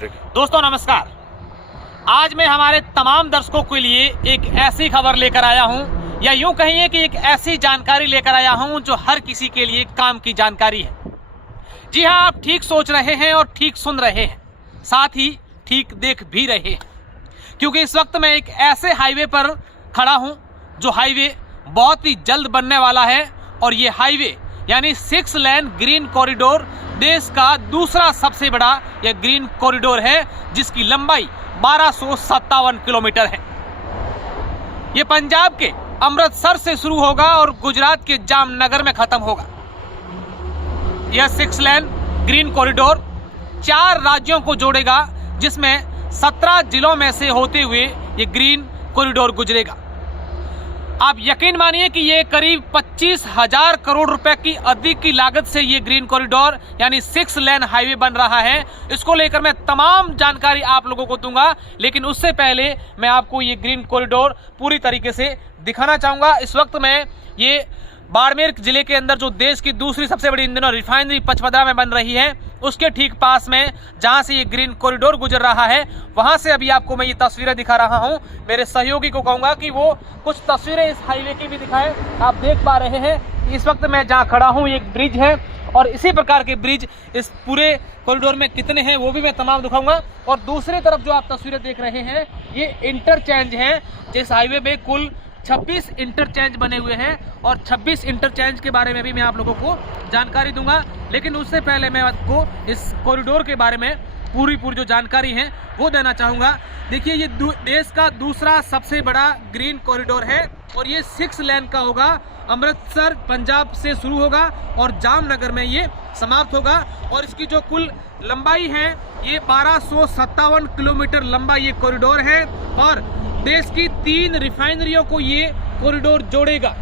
दोस्तों नमस्कार। आज मैं हमारे तमाम दर्शकों के लिए एक ऐसी खबर लेकर आया हूं, या यूं कहिए कि एक ऐसी जानकारी लेकर आया हूं जो हर किसी के लिए काम की जानकारी है। जी हां, आप ठीक सोच रहे हैं और ठीक सुन रहे हैं, साथ ही ठीक देख भी रहे हैं, क्योंकि इस वक्त मैं एक ऐसे हाईवे पर खड़ा हूं जो हाईवे बहुत ही जल्द बनने वाला है। और ये हाईवे यानी 6 लेन ग्रीन कॉरिडोर देश का दूसरा सबसे बड़ा यह ग्रीन कॉरिडोर है, जिसकी लंबाई 1257 किलोमीटर है। यह पंजाब के अमृतसर से शुरू होगा और गुजरात के जामनगर में खत्म होगा। यह 6 लेन ग्रीन कॉरिडोर 4 राज्यों को जोड़ेगा, जिसमें 17 जिलों में से होते हुए ये ग्रीन कॉरिडोर गुजरेगा। आप यकीन मानिए कि ये करीब 25,000 करोड़ रुपए की अधिक की लागत से ये ग्रीन कॉरिडोर यानी 6 लेन हाईवे बन रहा है। इसको लेकर मैं तमाम जानकारी आप लोगों को दूंगा, लेकिन उससे पहले मैं आपको ये ग्रीन कॉरिडोर पूरी तरीके से दिखाना चाहूंगा। इस वक्त मैं ये बाड़मेर जिले के अंदर जो देश की दूसरी सबसे बड़ी इन दिनों रिफाइनरी पचपदरा में बन रही है, उसके ठीक पास में जहां से ये ग्रीन कॉरिडोर गुजर रहा है, वहां से अभी आपको मैं ये तस्वीरें दिखा रहा हूं। मेरे सहयोगी को कहूंगा कि वो कुछ तस्वीरें इस हाईवे की भी दिखाएं। आप देख पा रहे हैं इस वक्त मैं जहां खड़ा हूं एक ब्रिज है, और इसी प्रकार के ब्रिज इस पूरे कॉरिडोर में कितने हैं वो भी मैं तमाम दिखाऊंगा। और दूसरी तरफ जो आप तस्वीरें देख रहे हैं ये इंटरचेंज है। जिस हाईवे में कुल 26 इंटरचेंज बने हुए हैं, और 26 इंटरचेंज के बारे में भी मैं आप लोगों को जानकारी दूंगा। लेकिन उससे पहले मैं आपको इस कॉरिडोर के बारे में पूरी जो जानकारी है वो देना चाहूँगा। देखिए, ये देश का दूसरा सबसे बड़ा ग्रीन कॉरिडोर है, और ये 6 लेन का होगा। अमृतसर पंजाब से शुरू होगा और जामनगर में ये समाप्त होगा। और इसकी जो कुल लंबाई है ये 1257 किलोमीटर लंबा ये कॉरिडोर है, और देश की 3 रिफाइनरियों को ये कॉरिडोर जोड़ेगा।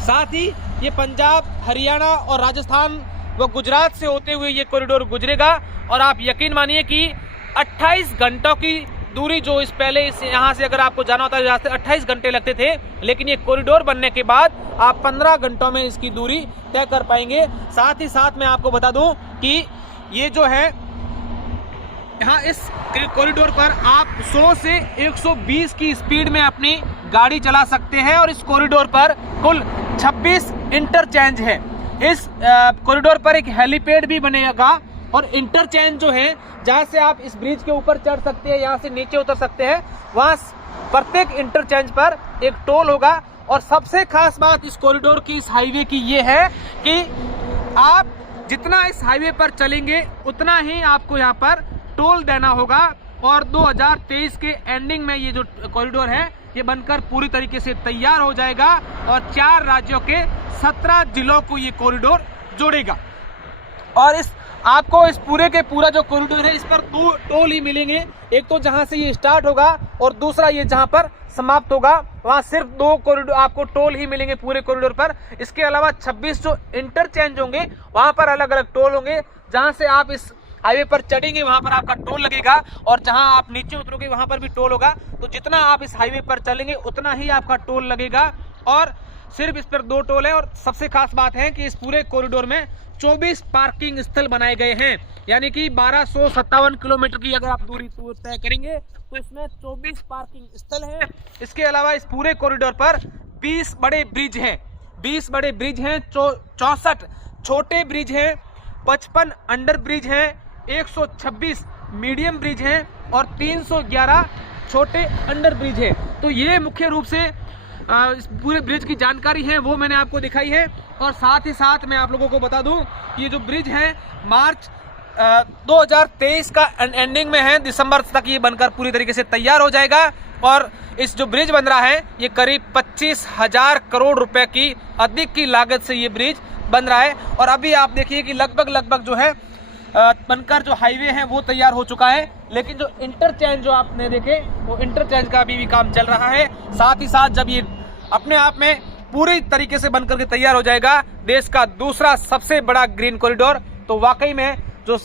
साथ ही ये पंजाब, हरियाणा और राजस्थान व गुजरात से होते हुए ये कॉरिडोर गुजरेगा। और आप यकीन मानिए कि 28 घंटों की दूरी जो इस पहले यहाँ से अगर आपको जाना होता है यहाँ से 28 घंटे लगते थे, लेकिन ये कॉरिडोर बनने के बाद आप 15 घंटों में इसकी दूरी तय कर पाएंगे। साथ ही साथ मैं आपको बता दूं कि ये जो है यहाँ इस कॉरिडोर पर आप 100 से 120 की स्पीड में अपनी गाड़ी चला सकते हैं। और इस कॉरिडोर पर कुल 26 इंटरचेंज है। इस कॉरिडोर पर एक हेलीपैड भी बनेगा, और इंटरचेंज जो है जहां से आप इस ब्रिज के ऊपर चढ़ सकते हैं, यहां से नीचे उतर सकते हैं, वहां प्रत्येक इंटरचेंज पर एक टोल होगा। और सबसे खास बात इस कॉरिडोर की, इस हाईवे की ये है कि आप जितना इस हाईवे पर चलेंगे उतना ही आपको यहाँ पर टोल देना होगा। और 2023 के एंडिंग में ये जो कॉरिडोर है ये बनकर पूरी तरीके से तैयार हो जाएगा, और 4 राज्यों के 17 जिलों को ये कॉरिडोर जोड़ेगा। और आपको इस पूरे के पूरा जो कॉरिडोर है इस पर 2 टोल ही मिलेंगे। एक तो जहां से ये स्टार्ट होगा, और दूसरा ये जहां पर समाप्त होगा, वहां सिर्फ 2 कॉरिडोर आपको टोल ही मिलेंगे पूरे कॉरिडोर पर। इसके अलावा 26 जो इंटरचेंज होंगे वहां पर अलग अलग टोल होंगे। जहां से आप इस हाईवे पर चढ़ेंगे वहां पर आपका टोल लगेगा, और जहां आप नीचे उतरोगे वहां पर भी टोल होगा। तो जितना आप इस हाईवे पर चलेंगे उतना ही आपका टोल लगेगा। और सिर्फ इस पर 2 टोल है। और सबसे खास बात है कि इस पूरे कॉरिडोर में 24 पार्किंग स्थल बनाए गए हैं, यानी कि 1257 किलोमीटर की अगर आप दूरी तय करेंगे तो इसमें 24 पार्किंग स्थल हैं। इसके अलावा इस पूरे कॉरिडोर पर 20 बड़े ब्रिज हैं, 20 बड़े ब्रिज हैं, 64 छोटे ब्रिज हैं, 55 अंडर ब्रिज हैं, 126 मीडियम ब्रिज हैं, और 311 छोटे अंडर ब्रिज हैं। तो ये मुख्य रूप से इस पूरे ब्रिज की जानकारी है वो मैंने आपको दिखाई है। और साथ ही साथ मैं आप लोगों को बता दूं कि ये जो ब्रिज है मार्च 2023 का एंडिंग में है, दिसंबर तक ये बनकर पूरी तरीके से तैयार हो जाएगा। और इस जो ब्रिज बन रहा है ये करीब 25,000 करोड़ रुपए की अधिक की लागत से ये ब्रिज बन रहा है। और अभी आप देखिए कि लगभग जो है बनकर जो हाईवे है वो तैयार हो चुका है, लेकिन जो इंटरचेंज जो आपने देखे वो इंटरचेंज का अभी भी काम चल रहा है। साथ ही साथ जब ये अपने आप में पूरी तरीके से बनकर के तैयार हो जाएगा देश का दूसरा सबसे बड़ा ग्रीन कॉरिडोर, तो वाकई में जो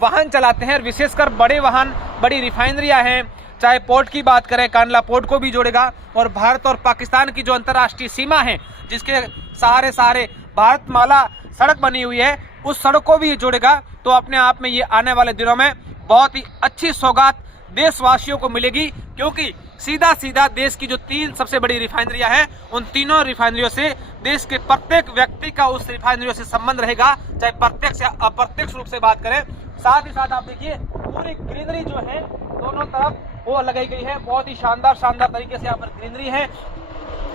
वाहन चलाते हैं, विशेषकर बड़े वाहन, बड़ी रिफाइनरियां हैं, चाहे पोर्ट की बात करें, कांडला पोर्ट को भी जोड़ेगा। और भारत और पाकिस्तान की जो अंतर्राष्ट्रीय सीमा है जिसके सहारे भारतमाला सड़क बनी हुई है, उस सड़क को भी ये जोड़ेगा। तो अपने आप में ये आने वाले दिनों में बहुत ही अच्छी सौगात देशवासियों को मिलेगी, क्योंकि सीधा सीधा देश की जो 3 सबसे बड़ी रिफाइनरियां हैं, उन तीनों रिफाइनरियों से देश के प्रत्येक व्यक्ति का उस रिफाइनरियों से संबंध रहेगा, चाहे प्रत्यक्ष या अप्रत्यक्ष रूप से बात करें। साथ ही साथ आप देखिए पूरी ग्रीनरी जो है दोनों तरफ वो लगाई गई है, बहुत ही शानदार तरीके से यहाँ पर ग्रीनरी है।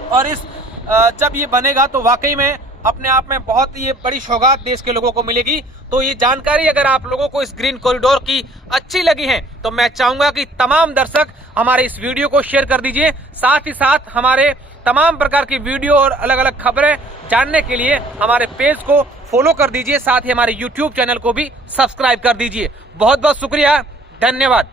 और इस जब ये बनेगा तो वाकई में अपने आप में बहुत ही बड़ी सौगात देश के लोगों को मिलेगी। तो ये जानकारी अगर आप लोगों को इस ग्रीन कॉरिडोर की अच्छी लगी है तो मैं चाहूंगा कि तमाम दर्शक हमारे इस वीडियो को शेयर कर दीजिए। साथ ही साथ हमारे तमाम प्रकार की वीडियो और अलग अलग खबरें जानने के लिए हमारे पेज को फॉलो कर दीजिए, साथ ही हमारे YouTube चैनल को भी सब्सक्राइब कर दीजिए। बहुत बहुत शुक्रिया, धन्यवाद।